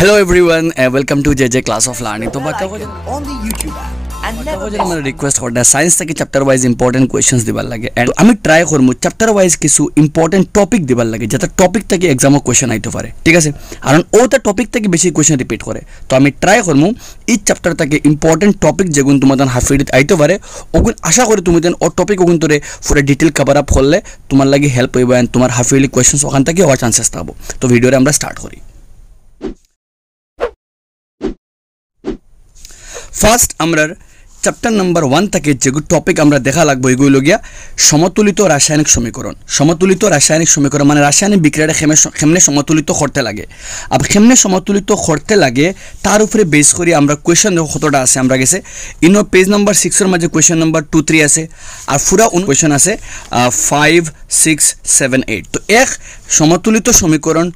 Hello everyone, welcome to JJ Class of Learning. तो बात on the YouTube app and never मुझे मेरा request करता है साइंस तक चैप्टर वाइज इंपॉर्टेंट क्वेश्चंस दिबार लगे एंड আমি ট্রাই করব চ্যাপ্টার ওয়াইজ কিছু ইম্পর্টেন্ট টপিক দিবার লাগে যাতে টপিক থেকে एग्जाम কোশ্চেন আইতে পারে ঠিক আছে কারণ ওটা টপিক থেকে বেশি কোশ্চেন রিপিট করে তো আমি ট্রাই করব এই চ্যাপ্টার থেকে ইম্পর্টেন্ট টপিক যেগুন তোমাদের হাফিডিত আইতে পারে ওগুন আশা করি তুমি দেন ও টপিক ওগুন তোরে পুরো ডিটেইল কভার আপ করলে তোমার লাগি হেল্প হইবে এন্ড তোমার হাফিডি কোশ্চেনস ওখান থেকে হওয়ার চান্সেস থাকবে তো ভিডিওরে আমরা স্টার্ট করি ফার্স্ট আমরা চ্যাপ্টার নাম্বার 1 থেকে যে টপিক আমরা দেখা লাগবে এগুলো গিয়া সমতুলিত রাসায়নিক সমীকরণ সমতুলিত রাসায়নিক সমীকরণ মানে রাসায়নিক বিক্রিয়াটা কেমনে সমতুলিত করতে লাগে আর কেমনে সমতুলিত করতে লাগে তার উপরে বেস করে আমরা কোশ্চেন কতটা আছে আমরা গেছে ইনো পেজ নাম্বার 6 এর মাঝে কোশ্চেন নাম্বার 2 3 আছে আর পুরো কোশ্চেন আছে 5 6 7 8 তো এক সমতুলিত সমীকরণ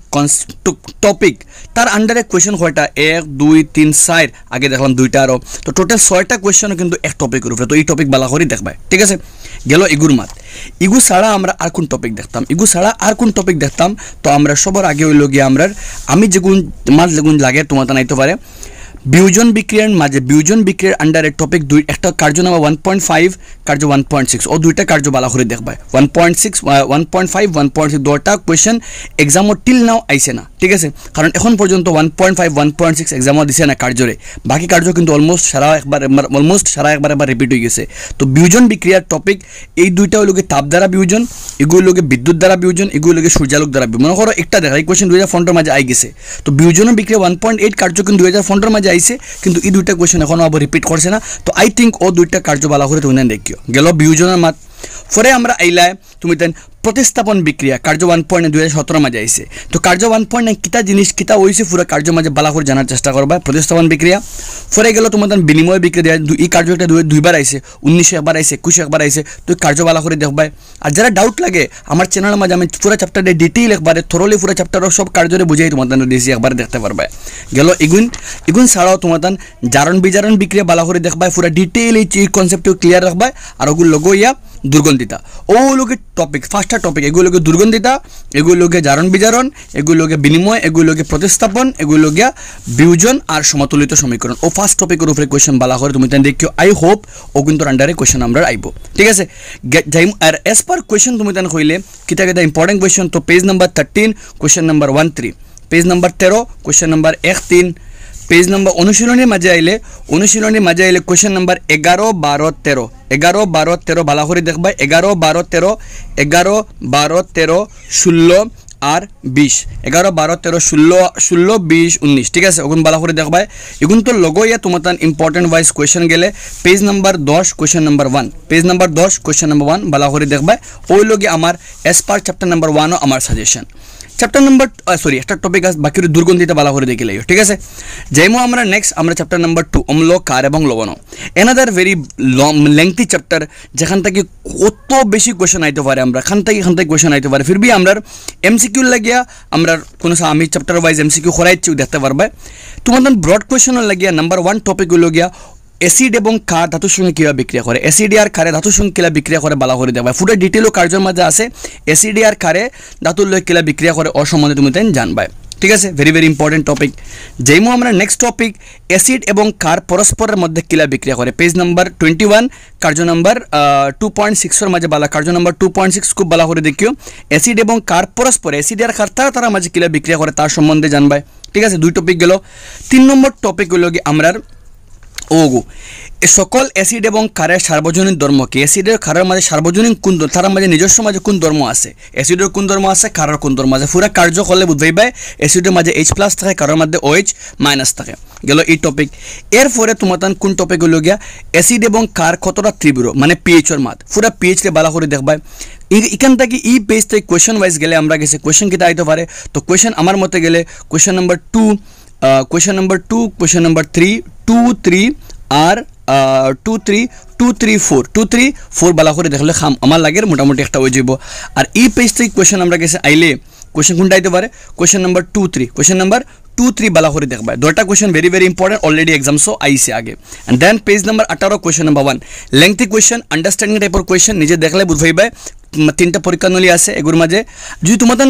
টপিক তার আন্ডারে কোশ্চেন কয়টা 1 2 3 4 আগে দেখলাম দুইটা আর তো টোটাল 6টা কোশ্চেন কিন্তু এক টপিকের উপরে তো এই টপিক বালা করে দেখবা ঠিক আছে গেল ইগুর মাত ইগু ছাড়া আমরা আর কোন টপিক দেখতাম ইগু ছাড়া আর কোন টপিক দেখতাম তো আমরা সবার আগে হইল গিয়ে আমরা আমি যেগুন মাল যেগুন লাগে তোমার নাইতে পারে বিয়োজন বিক্রিয়ার মাঝে বিয়োজন বিক্রিয়ার আন্ডারে টপিক দুই একটা কার্য নাম্বার 1.5 কার্য 1.6 ও দুইটা কার্য বালা করে দেখবা 1.6 1.5 1.6 দুইটা কোশ্চেন एग्जाम টিল নাও আইছে না ঠিক আছে কারণ এখন পর্যন্ত 1.5 1.6 एग्जाम দিছে না কার্যরে বাকি কার্য কিন্তু অলমোস্ট সারা একবার রিপিট হয়ে গেছে তো বিয়োজন বিক্রিয়ার টপিক এই দুইটা হলো তাপ দ্বারা বিয়োজন এগুলো হলো বিদ্যুৎ দ্বারা বিয়োজন এগুলো হলো সূর্যালোক দ্বারা বিয়োজন মনে করো একটা দেখা এই কোশ্চেন 2015 এর মাঝে আই গেছে তো বিয়োজন বিক্রিয়া 1.8 কার্য কিন্তু 2015 এর মাঝে আইছে কিন্তু এই দুইটা কোশ্চেন এখনো আবার রিপিট করছে না তো আই থিংক ও দুইটা কার্য বালা করে তুমি দেখিও গেল বিয়োজনের মাত পরে আমরা আইলা তুমি দেন প্রতিস্থাপন বিক্রিয়া কার্য 1.9 2017 মাঝে আইছে তো কার্য 1.9 কিতা জিনিস কিতা হইছে পুরো কার্য মাঝে বালা করে জানার চেষ্টা করবা প্রতিস্থাপন বিক্রিয়া পরে গেল তোমাদের বিনিময় বিক্রিয়া এই কার্যটা দুইবার আইছে 19 একবার আইছে 21 একবার আইছে তো কার্য বালা করে দেখবা আর যারা ডাউট লাগে আমার চ্যানেলের মাঝে আমি পুরো চ্যাপ্টারে ডিটেইল একবারে থরলি পুরো চ্যাপ্টারও সব কার্যরে বুঝাই তোমাদের দিয়েছি একবার দেখতে পারবা গেল ইগুন ছাড়াও তোমাদের জারণ বিজারণ বিক্রিয়া বালা করে দেখবা পুরো ডিটেইল এই কনসেপ্ট ক্লিয়ার রাখবা আর ওগুলো লগইয়া দুর্গন্ধিতা ও লোকে টপিক ফার্স্টটা টপিক এগুলোকে দুর্গন্ধিতা এগুলোকে জারণ বিজারণ এগুলোকে বিনিময় এগুলোকে প্রতিস্থাপন এগুলোকে বিয়োজন আর সমতুলিত সমীকরণ ও ফার্স্ট টপিকের উপরে কোশ্চেন বালা করে তুমি দেখিও আই হোপ ও কিন্তু আন্ডারে কোশ্চেন আমরা আইব ঠিক আছে যাই আর এস পার কোশ্চেন তুমি কইলে কিতা কিতা ইম্পর্টেন্ট কোশ্চেন তো page number 13 question number 13 page number 13 question number 13 page number অনুশীলনের মাঝে আইলে কোশ্চেন নাম্বার 11 12 13 11 12 13 ভালো করে দেখবা 11 12 13 11 12 13 16 আর 20 11 12 13 16 20 19 ঠিক আছে ওগুন ভালো করে দেখবা এগুন তো লগইয়া তোমাদের ইম্পর্টেন্ট ওয়াইজ কোশ্চেন গেলে page number 10 question number 1 page number 10 question number 1 ভালো করে দেখবা ওই লগে আমার এস পার চ্যাপ্টার নাম্বার 1 ও আমার সাজেশন চ্যাপ্টার নাম্বার সরি একটা টপিক আছে বাকি দুর্গন্ধিতা বালা করে দেখিলে ঠিক আছে যেমন আমরা নেক্সট আমরা চ্যাপ্টার নাম্বার 2 অম্ল ক্ষার এবং লবণ অ্যানাদার ভেরি লেংথি চ্যাপ্টার যেখান থেকে কত বেশি কোশ্চেন আইতে পারে আমরা এখান থেকে কোশ্চেন আইতে পারে ফিরবি আমরা এমসিকিউ লাগিয়া আমরা কোন আমি চ্যাপ্টার ওয়াইজ এমসিকিউ করাইছি দেখতে পারবে তোমাদের ব্রড কোশ্চেন লাগিয়া নাম্বার 1 টপিক হলো গিয়া অ্যাসিড এবং ক্ষার ধাতুর সঙ্গে কিভাবে বিক্রিয়া করে অ্যাসিড আর ক্ষারে ধাতুর সঙ্গে কিভাবে বিক্রিয়া করে বালা করে দেখবা পুরো ডিটেইলও কার্যের মাঝে আছে অ্যাসিড আর ক্ষারে ধাতুর লয় কিভাবে বিক্রিয়া করে ও সম্বন্ধে তুমি জানবা ঠিক আছে ভেরি ভেরি ইম্পর্টেন্ট টপিক যেমন আমরা নেক্সট টপিক অ্যাসিড এবং ক্ষার পরস্পরের মধ্যে কিভাবে বিক্রিয়া করে পেজ নাম্বার 21 কার্য নাম্বার 2.6 এর মাঝে বালা কার্য নাম্বার 2.6 খুব বালা করে দেখিও অ্যাসিড এবং ক্ষার পরস্পর অ্যাসিড আর ক্ষার তার মাঝে কিভাবে বিক্রিয়া করে তার সম্বন্ধে জানবা ঠিক আছে দুই টপিক গেল 3 নম্বর টপিক হলো কি আমরা ওগো সকল অ্যাসিড এবং ক্ষারের সার্বজনীন ধর্ম কি অ্যাসিডের ক্ষারের মাঝে সার্বজনীন কোন তার মাঝে নিজস্ব মাঝে কোন ধর্ম আছে অ্যাসিডের কোন ধর্ম আছে ক্ষারের কোন ধর্ম আছে পুরো কার্য করলে বুঝাইবা অ্যাসিডের মাঝে H+ থাকে ক্ষারের মাঝে OH- থাকে গেল এই টপিক এরপরে তোমাদের কোন টপিক হলো গিয়া অ্যাসিড এবং ক্ষার কতটা তীব্র মানে pH এর মাত্রা পুরো pH রে বালা করে দেখবা এখান থেকে এই পেজ থেকে কোশ্চেন ওয়াইজ গেলে আমরা গেছে কোশ্চেন কিটা আইতে পারে তো কোশ্চেন আমার মতে গেলে question number 2 question number 2 question number 3 2 3 আর 2 3 2 3 4 2 3 4 বালা করে দেখলে আমার লাগে মোটামুটি একটা হয়ে যাব আর এই পেজ থেকে কোশ্চেন আমরা গেছে আইলে কোশ্চেন কোনটা আইতে পারে কোশ্চেন নাম্বার 2 3 কোশ্চেন নাম্বার 2 3 বালা করে দেখবা দুটা question very very important already এক্সামসও আইছে আগে and then page number 18 question number 1 lengthy question understanding টাইপের কোশ্চেন নিজে দেখলে বুঝাইবা তিনটা পরীক্ষা নলি আছে এগুর মাঝে যদি তোমাদের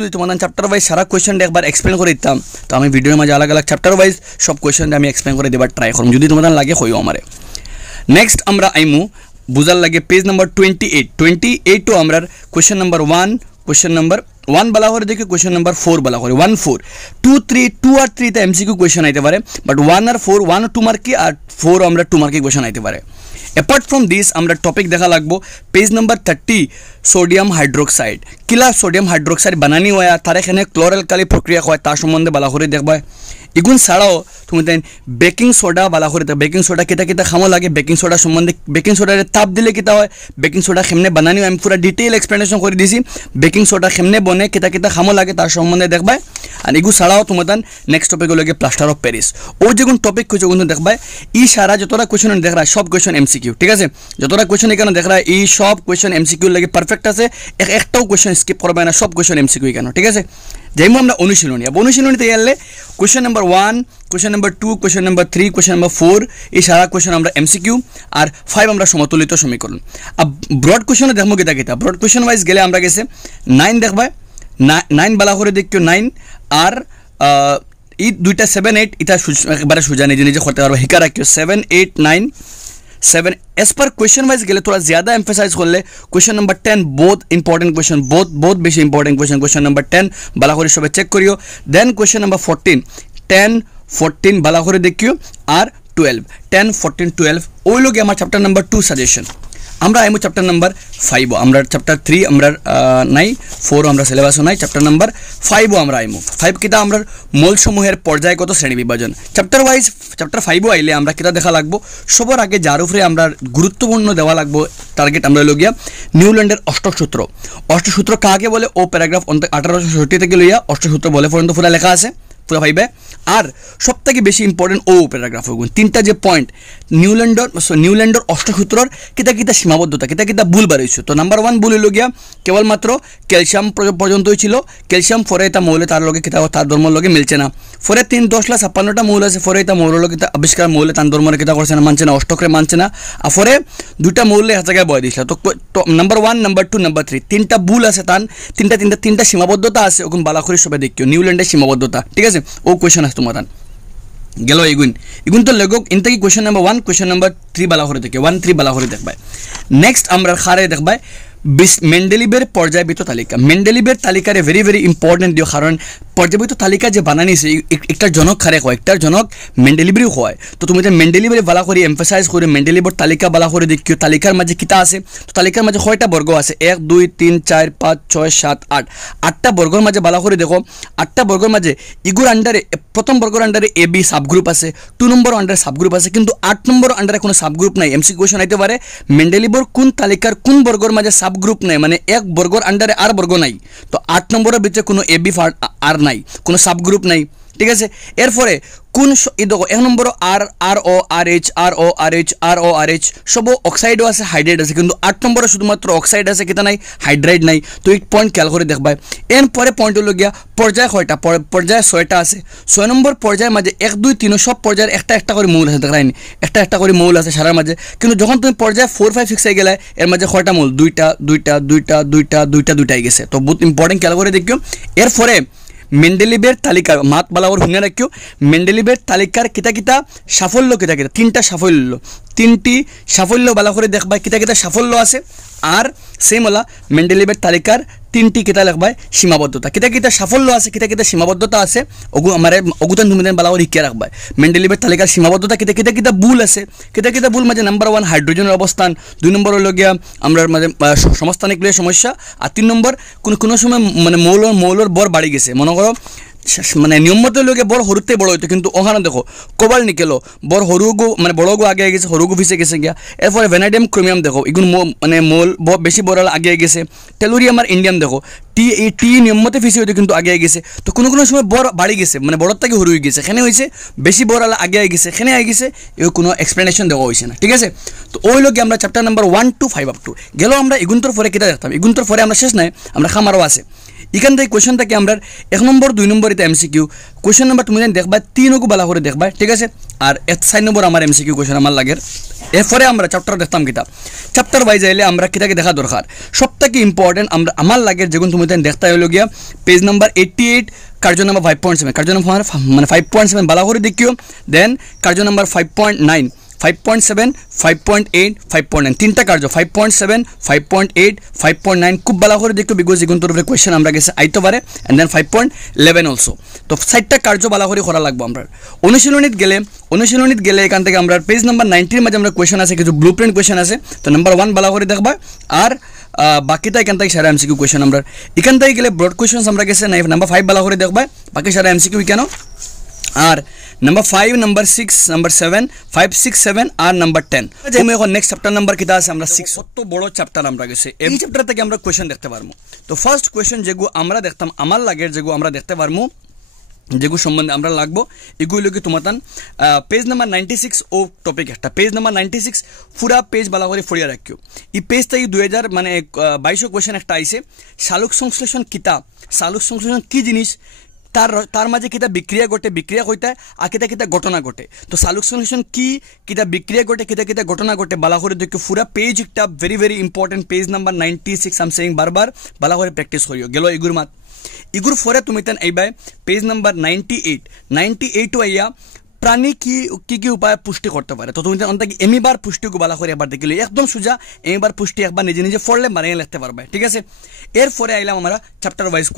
যদি তোমাদের চ্যাপ্টার ওয়াইজ সারা কোশ্চেনটা একবার এক্সপ্লেন করে দিতাম তো আমি ভিডিওর মাঝে আলাদা আলাদা চ্যাপ্টার ওয়াইজ সব কোশ্চেনটা আমি এক্সপ্লেন করে দেবার ট্রাই করব যদি তোমাদের লাগে হইও আমারে নেক্সট আমরা আইমু বুঝার লাগে পেজ নাম্বার 28 তো আমরা কোশ্চেন নাম্বার 1 কোশ্চেন নাম্বার 1 বালা করে দেখি কোশ্চেন নাম্বার 4 বালা করে 1 4 2 3 2 আর 3 তে এমসিকিউ কোশ্চেন আইতে পারে বাট 1 আর 4 1 2 মার্কি আর 4 আমরা 2 মার্কি কোশ্চেন আইতে পারে অ্যাপার্ট ফ্রম দিস আমরা টপিক দেখা লাগবো পেজ নাম্বার 30 সোডিয়াম হাইড্রোক্সাইড কিলা সোডিয়াম হাইড্রোক্সাইড বানানি হয় তার এখানে ক্লোরালকালি প্রক্রিয়া হয় তার সম্বন্ধে বালা করে দেখবা এগুন ছাড়াও তুমি তাই বেকিং সোডা বালা করে বেকিং সোডা কেটা কেটা খামো লাগে বেকিং সোডা সম্বন্ধে বেকিং সোডারে তাপ দিলে কেটা হয় বেকিং সোডা কেমনে বানানি হয় আমি পুরো ডিটেইল এক্সপ্লেনেশন করে দিছি বেকিং সোডা কেমনে বনে কেটা কেটা খামো লাগে তার সম্বন্ধে দেখবা আর এগুলো ছাড়াও তোমাদের নেক্সট টপিক হলো প্লাস্টার অফ প্যারিস ও যেগুন টপিক খুঁজে কিন্তু দেখবা ই সারা যতটা কোয়েশ্চন দেখরা সব কোয়েশ্চন এমসিকিউ ঠিক আছে যতটা কোয়েশ্চন এখানে দেখরা এই সব কোয়েশ্চন এমসিকিউ লাগে পারফেক্ট আছে একটাও কোয়েশ্চন স্কিপ করবে না সব কোয়েশ্চন এমসিকিউ এখানে ঠিক আছে যেমন আমরা অনুশীলনীতে এলে question number 1 question number 2 question number 3 question number 4 এই সারা কোয়েশ্চন আমরা এমসিকিউ আর 5 আমরা সমতুলিত সমীকরণ আর ব্রড কোয়েশ্চনে দেখবো কেটা কেটা ব্রড কোয়েশ্চন ওয়াইজ গেলে আমরা গেছে 9 দেখবা 9 বালা করে দেখিও 9 আর এই দুইটা 7 8 এটা একবারে সোজা নিজে নিজে করতে পারবো হিকা রাখিও 7 8 9 7 as per question wise গেলে थोड़ा ज़्यादा emphasize করলে question number 10 both important question both বেশি important question number 10 বালা করে সবে চেক করিও then question number 14 10 14 বালা করে দেখিও আর 12 10 14 12 ওই লোকে আমার চ্যাপ্টার নাম্বার 2 সাজেশন আমরা আইমু চ্যাপ্টার নাম্বার 5 আমরা চ্যাপ্টার 3 আমরা নাই 4 আমরা সিলেবাস নাই চ্যাপ্টার নাম্বার 5 আমরা আইমু 5 কিটা আমরা মূল সমূহের পর্যায়গত শ্রেণী বিভাজন চ্যাপ্টার ওয়াইজ চ্যাপ্টার 5 আইলে আমরা কিটা দেখা লাগবো সবার আগে যার উপরে আমরা গুরুত্বপূর্ণ দেওয়া লাগবো টার্গেট আমরা লগিয়া নিউল্যান্ডের অষ্টসূত্র কাকে বলে ও প্যারাগ্রাফ 1866 থেকে লইয়া অষ্টসূত্র বলে পর্যন্ত পুরো লেখা আছে পুরো ভাইবে আর সবথেকে বেশি ইম্পর্টেন্ট ও প্যারাগ্রাফ গুণ তিনটা যে পয়েন্ট নিউল্যান্ডের অষ্টসূত্রর কিতা কিতা সীমাবদ্ধতা কিতা কিতা ভুল বাড়াইছে তো নাম্বার 1 ভুল হইল গিয়া কেবলমাত্র ক্যালসিয়াম পর্যন্তই ছিল ক্যালসিয়াম ফরে এটা মৌলে তার লগে কিতা তার ধর্মের লগে মিলছে না ফরে 3-10-56টা মৌল আছে ফরে এটা মৌল লগে আবিষ্কার মৌলে তার ধর্মের কিতা করছে না মানছে না অষ্টকরে মানছে না আর ফরে দুইটা মৌলে এক জায়গায় বয় দিছিল তো নাম্বার 1 নাম্বার 2 নাম্বার 3 তিনটা ভুল আছে তান তিনটা সীমাবদ্ধতা আছে ওগুন বালা করে সবাই দেখিও নিউল্যান্ডের সীমাবদ্ধতা ঠিক আছে ও কোয়েশ্চন আছে তোমার গেল এগুন তো লগক ইনতে কি কোয়েশ্চন নাম্বার 1 কোয়েশ্চন নাম্বার 3 বালা করে দেখে 1 3 বালা করে দেখবা নেক্সট আমরা খারে দেখবা মেন্ডেলিভের পর্যায়বৃত্ত তালিকা মেন্ডেলিভের তালিকার ভেরি ভেরি ইম্পর্টেন্ট দিও কারণ পর্যায়বৃত্ত তালিকা যে বানানিছে একটা জনক খারে হয় একটার জনক মেন্ডেলিভের হয় তো তুমি যে মেন্ডেলিভের বালা করে এমফাসাইজ করে মেন্ডেলিভের তালিকা বালা করে দেখিও তালিকার মাঝে কিতা আছে তো তালিকার মাঝে কয়টা বর্গ আছে 1 2 3 4 5 6 7 8 8টা বর্গের মাঝে বালা করে দেখো 8টা বর্গের মাঝে ইগুর আন্ডারে প্রথম বর্গের আন্ডারে এ বি সাবগ্রুপ আছে 2 নম্বর আন্ডারে সাবগ্রুপ আছে কিন্তু 8 নম্বর আন্ডারে কোনো সাবগ্রুপ নাই এমসি কোশ্চেন আইতে পারে মেন্ডেলিভের কোন তালিকার কোন বর্গের মাঝে সাবগ্রুপ নাই মানে এক বর্গের আন্ডারে আর বর্গ নাই তো 8 নম্বরের ভিতরে কোনো এ বি আর নাই কোনো সাবগ্রুপ নাই ঠিক আছে এরপরে কোন দেখো 1 নম্বর আর আর ও আর এইচ আর ও আর এইচ আর ও আর এইচ সব অক্সাইডও আছে হাইড্রাইড আছে কিন্তু 8 নম্বরে শুধুমাত্র অক্সাইড আছে কিতা নাই হাইড্রাইড নাই তো এই পয়েন্ট খেয়াল করে দেখবা এরপরে পয়েন্ট হলো গিয়া পর্যায় কয়টা পর্যায় 6টা আছে 6 নম্বর পর্যায়ের মাঝে 1 2 3 সব পর্যায়ের একটা করে মৌল আছে দেখাইনি একটা করে মৌল আছে সারার মাঝে কিন্তু যখন তুমি পর্যায় 4 5 6 এ গেলে এর মাঝে কয়টা মৌল দুইটাই গেছে তো বহুত ইম্পর্টেন্ট খেয়াল করে দেখিও এরপরে মেন্ডেলিভের তালিকা মাত বালাওয়ার শুনে রাখিও মেন্ডেলিভের তালিকার কিতা কিতা সাফল্য কিতা কিতা তিনটি সাফল্য বালা করে দেখবা কিতা কিতা সাফল্য আছে আর সেম হলা মেন্ডেলিভের তালিকার তিনটি কিতা লিখবা সীমাবদ্ধতা কিতা কিতা সাফল্য আছে কিতা কিতা সীমাবদ্ধতা আছে ওগু আমারে ওগুতান তুমি বালাওয়ার শিক্ষা রাখবা মেন্ডেলিভের তালিকার সীমাবদ্ধতা কিতা কিতা ভুল আছে কিতা ভুল মাঝে নাম্বার 1 হাইড্রোজেনের অবস্থান 2 নম্বর হলো গিয়া আমরা মাঝে সমস্থানিক সমস্যা আর 3 নম্বর কোন সময় মানে মৌলর বর বাড়ি গেছে মনে করো মানে নিয়মিত লোকে বড় হরুতে বড় হইতো কিন্তু ওখানে দেখো কোবাল নিকেলো বড় হরুগু মানে বড়গু আগে গেছে হরুগু ফিসে গেছে গিয়া এরপরে ভ্যানাডিয়াম ক্রোমিয়াম দেখো এগুলো মানে মোল বেশি বড় আগে গেছে টেলুরিয়াম আর ইন্ডিয়াম দেখো টি নিয়মিত ফিসে হইতো কিন্তু আগে গেছে তো কোনো সময় বড় বাড়ি গেছে মানে বড় থেকে হরু হয়ে গেছে এখানে হয়েছে বেশি বড় আগে গেছে এখানে আগে গেছে এই কোনো এক্সপ্লেনেশন দেওয়া হয়েছে না ঠিক আছে তো ওই লোকে আমরা chapter number 1 to 5 up to গেল আমরা এগুন্তর পরে কিটা দেখতাম এগুন্তর পরে আমরা শেষ নাই আমরা খামারও আছে এখান থেকে কোয়েশ্চন থেকে আমরা 1 নম্বর 2 নম্বর এটা এমসিকিউ কোয়েশ্চন নাম্বার তুমি দেখবা 3 কো বালা করে দেখবা ঠিক আছে আর 4 নম্বর আমার এমসিকিউ কোয়েশ্চন আমার লাগে এরপরে আমরা চ্যাপ্টার দেখতাম কিতা চ্যাপ্টার ওয়াইজ আইলে আমরা কিটাকে দেখা দরকার সবথেকে ইম্পর্টেন্ট আমরা আমার লাগে যেগুন তুমি দেখতে হইল গিয়া পেজ নাম্বার 88 কার্য নাম্বার 5.7 কার্য নাম্বার মানে 5.7 বালা করে দেখিও দেন কার্য নাম্বার 5.9 5.7 5.8 5.9 তিনটা কার্য 5.7 5.8 5.9 খুব ভালো করে দেখো বিকজ এগুন তোর কোয়েশ্চেন আমরা গেছে আইতে পারে এন্ড দেন 5.11 অলসো তো সাইটটা কার্য ভালো করে করা লাগবে আমরা অনুশীলনীত গেলে এখান থেকে আমরা পেজ নাম্বার 90 এর মধ্যে আমরা কোয়েশ্চেন আছে কিছু ব্লুপ্রিন্ট কোয়েশ্চেন আছে তো নাম্বার 1 ভালো করে দেখবা আর বাকিটা এখান থেকে সারা এমসিকিউ কোয়েশ্চেন আমরা এখান থেকে গেলে ব্রড কোয়েশ্চেনস আমরা গেছে নাম্বার 5 ভালো করে দেখবা বাকি সারা এমসিকিউ কেন আর number 5 number 6 number 7 5 6 7 আর number 10 যেমন এখন নেক্সট চ্যাপ্টার নাম্বার কিটা আছে আমরা 6 কত বড় চ্যাপ্টার আমরা গেছে এই চ্যাপ্টার থেকে আমরা কোশ্চেন দেখতে পারমু তো ফার্স্ট কোশ্চেন যেগু আমরা দেখতাম আমার লাগে যেগু আমরা দেখতে পারমু যেগু সম্বন্ধে আমরা লাগবো এগুলো কি তোমাতান পেজ নাম্বার 96 ও টপিক একটা পেজ নাম্বার 96 পুরা পেজ ভালো করে ফড়িয়া রাখিও এই পেজ থেকে 2000 মানে 22 কোশ্চেন একটা আইছে সালোক সংশ্লেষণ কিতা সালোক সংশ্লেষণ কি জিনিস তার মাঝে কিতা বিক্রিয়া হইতা আর কিতা ঘটনা ঘটে তো সালোক সংশ্লেষণ কিতা বিক্রিয়া ঘটে কিতা ঘটনা ঘটে বালা করে দেখো পুরা পেজ একটা very very important page number 96 আম সেইং বারবার বালা করে প্র্যাকটিস করিও গেল এগুর মাত এগুর পরে তুমি তেন আইবাই পেজ নাম্বার 98 টু আইয়া প্রাণী কি উপায় পুষ্টি করতে পারে তো তুমি অন্তত এমিবার পুষ্টি কো বালা করে একবার দেখিলে একদম সোজা এমিবার পুষ্টি একবার নিজে পড়লে বানিয়ে লিখতে পারবে ঠিক আছে এরপরে আইলাম আমরা চ্যাপ্টার ওয়াইজ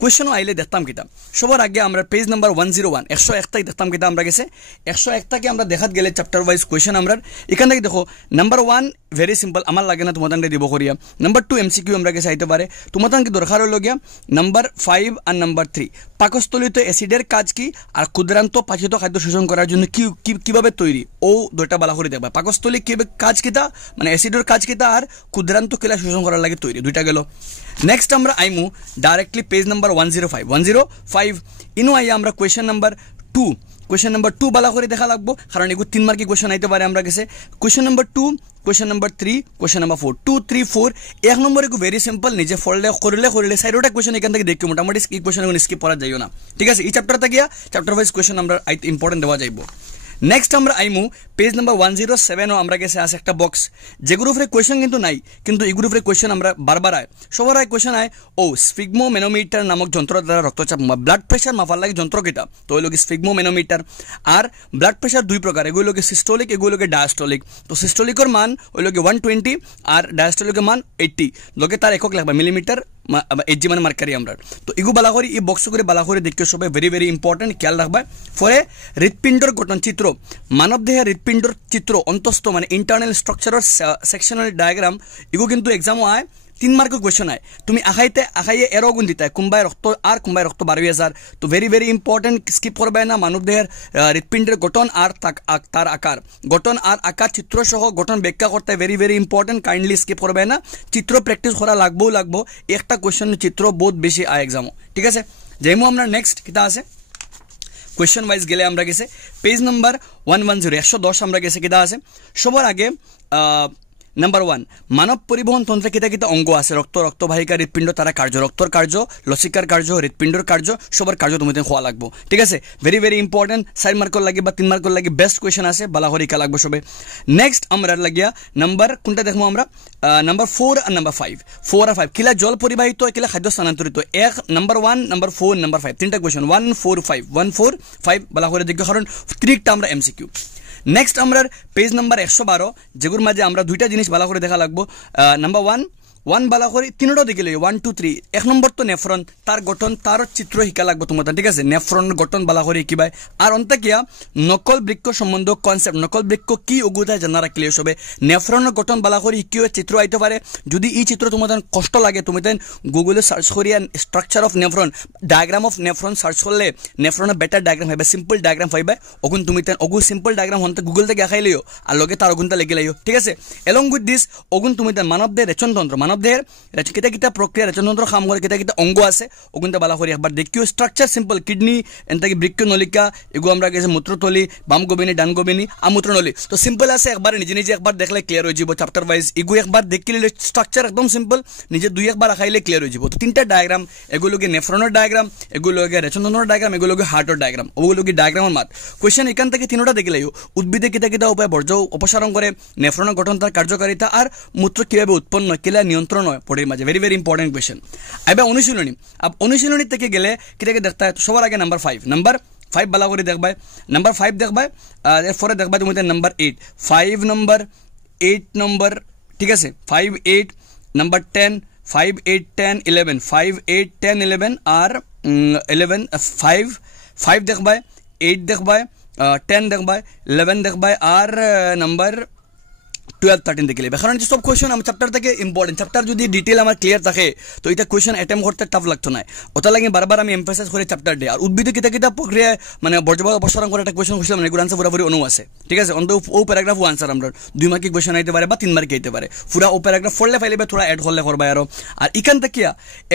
কোয়েশ্চন আইলে দেখতাম কিতা সবার আগে আমরা পেজ নাম্বার 101 101 থেকে দেখতাম কিতা আমরা গেছে 101 থেকে আমরা দেখাত গেলে চ্যাপ্টার ওয়াইজ কোয়েশ্চন আমরা এখান থেকে দেখো নাম্বার 1 ভেরি সিম্পল আমার লাগে না তোমাদের দিব করিয়া নাম্বার 2 এমসিকিউ আমরা গেছে আইতে পারে তোমাদের কি দরকার হলো গিয়া নাম্বার 5 আর নাম্বার 3 পাকস্থলিত অ্যাসিডের কাজ কি আর ক্ষুদ্রান্ত পাচিত খাদ্য শোষণ করার জন্য কিভাবে তৈরি ও দুইটা বালা করে দেখবা পাকস্থলী কি কাজ কিতা মানে অ্যাসিডের কাজ কিতা আর ক্ষুদ্রান্ত কিলা শোষণ করার লাগে তৈরি দুইটা গেল নেক্সট আমরা আইমু ডাইরেক্টলি পেজ নাম্বার 105 ইনো আইয়া আমরা কোয়েশ্চন নাম্বার 2 বালা করে দেখা লাগবো কারণ এগুলো 3 মার্কি কোয়েশ্চন আইতে পারে আমরা গেছে question number 2 question number 3 question number 4 2 3 4 এক নম্বর এগু ভেরি সিম্পল নিজে ফললে করলে সাইডটা কোয়েশ্চন এখান থেকে দেখো মোটামুটি এই কোয়েশ্চন স্কিপ করা যাইও না ঠিক আছে এই চ্যাপ্টার থেকে চ্যাপ্টার ওয়াইজ কোয়েশ্চন আমরা ইম্পর্টেন্ট দেওয়া যাইব নেক্সট আমরা আইমু পেজ নাম্বার 107 ও আমরা গেছে আছে একটা বক্স যে গ্রুপের কোয়েশ্চন কিন্তু নাই কিন্তু এই গ্রুপের কোয়েশ্চন আমরা বারবার আয় সবার আয় কোয়েশ্চন আয় ও স্ফিগমোমেনোমিটার নামক যন্ত্র দ্বারা রক্তচাপ ব্লাড প্রেশার মাপার লাগে যন্ত্র কিটা তো ওই লোকে স্ফিগমোমেনোমিটার আর ব্লাড প্রেশার দুই প্রকার এগুলো লোকে সিস্টোলিক এগুলো লোকে ডায়াস্টোলিক তো সিস্টোলিকের মান ওই লোকে 120 আর ডায়াস্টোলিকের মান 80 লোকে তার একক লাগবে মিলিমিটার এজি মানে মার্কারি আমরা তো এগু বালা করে এই বক্স করে বালা করে দেখিও সবাই ভেরি ভেরি ইম্পর্টেন্ট খেয়াল রাখবা পরে হৃৎপিণ্ডর গঠন চিত্র মানব দেহের হৃৎপিণ্ডর চিত্র অন্তস্থ মানে ইন্টারনাল স্ট্রাকচারাল সেকশনাল ডায়াগ্রাম এগু কিন্তু এক্সামও আয় 3 মার্কের কোয়েশ্চন আয় তুমি আখাইয়ে এরো গুণ দিতে কুম্বাই রক্ত 12,000 তো ভেরি ভেরি ইম্পর্টেন্ট স্কিপ করবে না মানব দেহের হৃৎপিণ্ডের গঠন আর তার আকার গঠন আর আকার চিত্র সহ গঠন ব্যাখ্যা করতে very very important kindly skip করবে না চিত্র প্র্যাকটিস করা লাগবো একটা কোয়েশ্চন চিত্র বহুত বেশি আয় এক্সামও ঠিক আছে যেমন আমরা নেক্সট কিতা আছে কোয়েশ্চন ওয়াইজ গেলে আমরা গেছে পেজ নাম্বার 110 আমরা গেছে কিতা আছে সবার আগে নাম্বার 1 মানব পরিবহন তন্ত্রে কিতা অঙ্গ আছে রক্তবাহিকা হৃৎপিণ্ড তারা কার্য রক্তর কার্য লসিকার কার্য হৃৎপিণ্ডর কার্য সবার কার্য তুমি খোয়া লাগবো ঠিক আছে ভেরি ভেরি ইম্পর্টেন্ট 4 মার্কের লাগে বা 3 মার্কের লাগে বেস্ট কোয়েশ্চন আছে বালা হরিকা লাগবো সবে নেক্সট আমরা লাগিয়া নাম্বার কোনটা দেখবো আমরা নাম্বার 4 আর নাম্বার 5 আর 5 কিলা জল পরিবাহিত কিলা খাদ্য স্থানান্তরিত এক নাম্বার 1 নাম্বার 4 নাম্বার 5 তিনটা কোয়েশ্চন 1 4 5 বালা করে দেখো কারণ ত্রিকটা আমরা এমসিকিউ নেক্সট আমরা পেজ নাম্বার 112 যেগুর মাঝে আমরা দুইটা জিনিস ভালো করে দেখা লাগবো নাম্বার 1 বালা করে তিনটা দেখিলে 1 2 3 এক নম্বর তো নেফ্রন তার গঠন তার চিত্র শিকা লাগবো তোমাদের ঠিক আছে নেফ্রন গঠন বালা করে শিকিবাই আর অন্তকিয়া নকল বৃক্ষ সম্বন্ধ কনসেপ্ট নকল বৃক্ষ কি অগুতায় জানা রাখলে সবে নেফ্রনের গঠন বালা করে শিকিও চিত্র আইতে পারে যদি এই চিত্র তোমাদের কষ্ট লাগে তুমি তেন গুগলে সার্চ করিয়া structure of nephron diagram of nephron search করলে নেফ্রনের বেটার ডায়াগ্রাম হইবে সিম্পল ডায়াগ্রাম হইবে অগুন তুমি তেন অগু সিম্পল ডায়াগ্রাম হন্তে গুগল থেকে দেখাইলিও আর লগে তার অগুনটা লেগে লাইও ঠিক আছে এলং উইথ দিস অগুন তুমি তেন মানবদের রেচনতন্ত্র মানব দেহের কিতা কিতা প্রক্রিয়া রেচনতন্ত্র কাম করে কিতা কিতা অঙ্গ আছে ওগুনটা বালা করে একবার দেখিও স্ট্রাকচার সিম্পল কিডনি এনতাকি বৃক্ক নলিকা এগু আমরা গেছে মূত্রতলি বাম গবিনী ডান গবিনী আমূত্র নলী তো সিম্পল আছে একবার নিজে নিজে একবার দেখলে ক্লিয়ার হয়ে যাব চ্যাপ্টার ওয়াইজ এগু একবার দেখিলে স্ট্রাকচার একদম সিম্পল নিজে দুই একবার আখাইলে ক্লিয়ার হয়ে যাব তো তিনটা ডায়াগ্রাম এগুলোকে নেফ্রনের ডায়াগ্রাম এগুলোকে রেচনতন্ত্রের ডায়াগ্রাম এগুলোকে হার্টের ডায়াগ্রাম ওগুলোকে ডায়াগ্রামের মাত কোয়েশ্চেন এখান থেকে তিনটা দেখলেও উদ্ভিদে কিতা কিতা উপায় বর্জ্য অপসারণ করে নেফ্রনের গঠন তার কার্যকারিতা আর মূত্র কিভাবে উৎপন্ন কিলা নিয়ন্ত্রণ হয় পড়ির মাঝে ভেরি ভেরি ইম্পর্টেন্ট কোয়েশ্চেন এবার অনুশীলনী থেকে গেলে কিতাকে দেখতে হয় সবার আগে নাম্বার 5 বালা করে দেখবাই নাম্বার 5 দেখবাই এরপরে দেখবাই তুমি নাম্বার 8 নম্বর 8 নম্বর ঠিক আছে 5 8 নাম্বার 10 5 8 10 11 5 8 10 11 আর 11 5 দেখবাই 8 দেখবাই 10 দেখবাই 11 দেখবাই আর নাম্বার 12 13 দেখলে কারণ সব কোয়েশ্চন আমার চ্যাপ্টার থেকে ইম্পর্টেন্ট চ্যাপ্টার যদি ডিটেল আমার ক্লিয়ার থাকে তো এটা কোয়েশ্চন অ্যাটেম্প করতে টাফ লাগতো না ওটা লাগে বারবার আমি এমফাসাইজ করে চ্যাপ্টার ডে আর উদ্ভিদে কিতা কিতা প্রক্রিয়া মানে বর্জ্য অপসারণ করে একটা কোয়েশ্চন করছিলাম এগুলো আনসার পুরোপুরি অনু আছে ঠিক আছে অন্ত ও প্যারাগ্রাফ আনসার আমরা 2 মার্কিং কোয়েশ্চন আইতে পারে বা 3 মার্কে আইতে পারে পুরা ও প্যারাগ্রাফ পড়লে ফাইলে থোড়া অ্যাড করলে করবা আর ইখান থেকে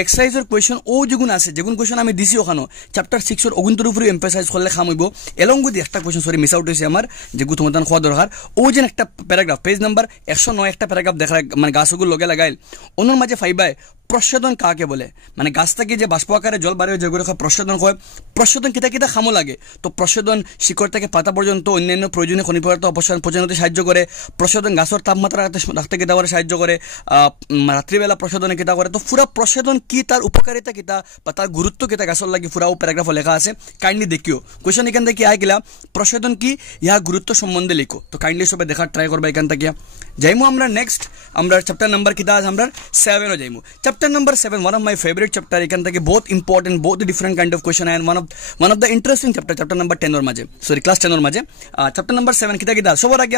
এক্সারসাইজের কোয়েশ্চন ও যেগুন আছে যেগুন কোয়েশ্চন আমি দিছি ওখানে চ্যাপ্টার 6 এর ওগুনটোর উপরে এমফাসাইজ করলে খাম হইব এলং উইথ একটা কোয়েশ্চন সরি মিস আউট হইছে আমার যেগু তোমাদের খোয়া দরকার ও যে একটা প্যারাগ্রাফ পেজ নাম্বার 109 একটা প্যারাগ্রাফ দেখা মানে গাছগুলো লগে লাগাইল ওনার মাঝে ফাইবাই প্রশোধন কাকে বলে মানে গাছ থেকে যে বাষ্প আকারে জল বাড়ে যেগুলো প্রশোধন হয় প্রশোধন কিতা কিতা খামো লাগে তো প্রশোধন শিকড় থেকে পাতা পর্যন্ত অন্যান্য প্রয়োজনীয় খনিজ পদার্থ অপসারণ পর্যন্ত সাহায্য করে প্রশোধন গাছের তাপমাত্রা রাখতে কিতা করে সাহায্য করে রাত্রিবেলা প্রশোধনে কিতা করে তো পুরা প্রশোধন কি তার উপকারিতা কিতা বা তার গুরুত্ব কিতা গাছের লাগে পুরা প্যারাগ্রাফ লেখা আছে কাইন্ডলি দেখিও কোয়েশ্চন এখান থেকে আইগিলা প্রশোধন কি ইহা গুরুত্ব সম্বন্ধে লিখো তো কাইন্ডলি সবাই দেখার ট্রাই করবা এখান থেকে যাইমু আমরা নেক্সট আমরা চ্যাপ্টার নাম্বার কিতা আছে আমরা 7 যাইমু chapter number 7 one of my favorite chapter এখান থেকে বহুত ইম্পর্টেন্ট বহুত different kind of question and one of the interesting chapter number 10 এর মাঝে সরি ক্লাস 10 এর মাঝে চ্যাপ্টার নাম্বার 7 কিতা সবার আগে